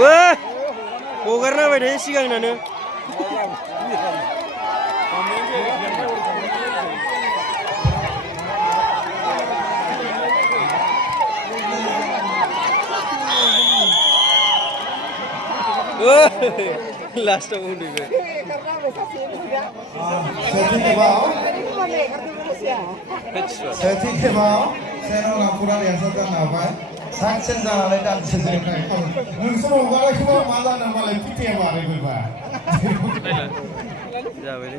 हगारना होबाय थायो सिगांनानो लास्टआव उन्दैबो सेथि खेबाव सेनाव नामपुरा देरहासार जानो हाबाय साक्सेस जानानै दानसे जिरायनाय नोंसोर हगाराखैबा मा जानो मालाय पिटिए बारायबोबा जाबाय